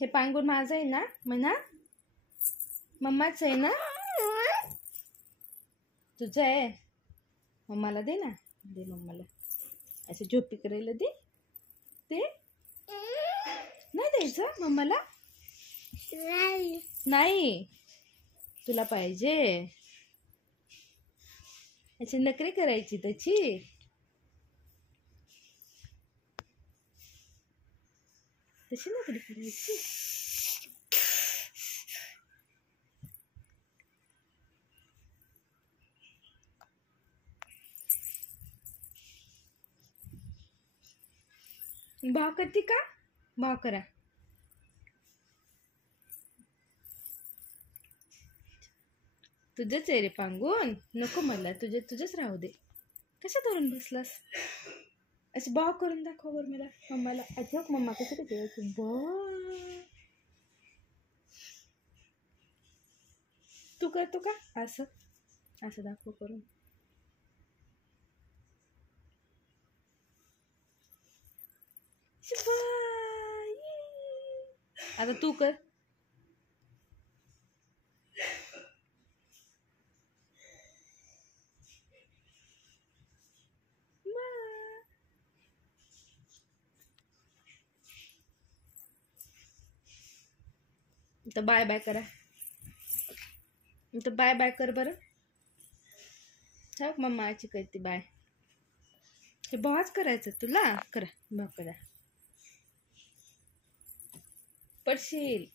हे पांगून माझं आहे ना म्हणा. मम्माच आहे ना. तुझं आहे. मम्माला दे ना. दे मम्माला. असं झोपी करायला दे. ते नाही द्यायचं मम्माला. नाही तुला पाहिजे. अशी नखरे करायची त्याची. तशी नखरे करायची. भाव करते का. भाव करा. तुझंच आहे रे पांगून. नको मला. तुझंच राहू दे. कशा धरून बसलास. असं भाव करून दाखव बर मला. मम्माला अजून मम्मा कसं करायचं. तू करतो का असं. असं दाखव करून. आता तू कर. तर बाय बाय करा. तर बाय बाय कर बरं. हो मम्माची करते बाय. हे भावच करायचं तुला. करा भाव करा. पडशील.